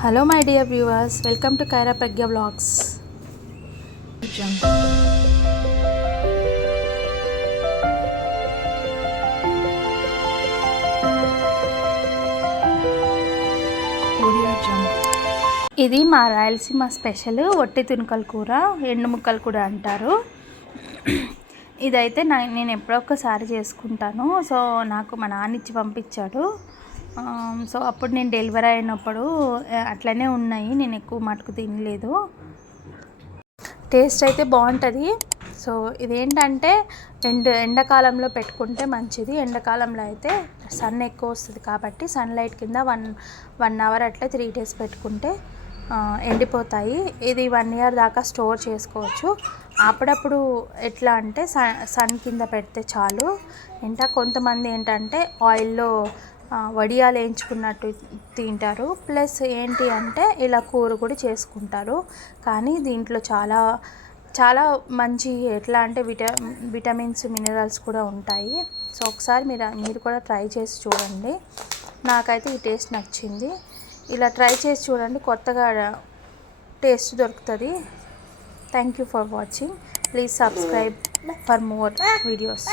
Hello my dear viewers, welcome to Kaira Pragna vlogs. ఇది మా Rayalaseema special వట్టి తునకల కూర, ఎండు ముక్కలు కూడా అంటారు. ఇదైతే నేను ఎప్పుడో ఒకసారి చేసుకుంటాను. సో నాకు మా నాన్న ఇచ్చి పంపించాడు. సో అప్పుడు నేను డెలివరీ అయినప్పుడు అట్లనే ఉన్నాయి, నేను ఎక్కువ మటుకు తినలేదు. టేస్ట్ అయితే బాగుంటుంది. సో ఇదేంటంటే ఎండాకాలంలో పెట్టుకుంటే మంచిది. ఎండాకాలంలో అయితే సన్ ఎక్కువ వస్తుంది కాబట్టి సన్లైట్ కింద వన్ అవర్ అట్లా 3 days పెట్టుకుంటే ఎండిపోతాయి. ఇది 1 year దాకా స్టోర్ చేసుకోవచ్చు. అప్పుడప్పుడు ఎట్లా అంటే సన్ కింద పెడితే చాలు. కొంతమంది ఏంటంటే ఆయిల్లో వడియాలు వేయించుకున్నట్టు తింటారు. ప్లస్ ఏంటి అంటే ఇలా కూర కూడా చేసుకుంటారు. కానీ దీంట్లో చాలా చాలా మంచి ఎట్లా అంటే విటమిన్స్ మినరల్స్ కూడా ఉంటాయి. సో ఒకసారి మీరు కూడా ట్రై చేసి చూడండి. నాకైతే ఈ టేస్ట్ నచ్చింది. ఇలా ట్రై చేసి చూడండి, కొత్తగా టేస్ట్ దొరుకుతుంది. Thank you for watching. Please subscribe for more videos.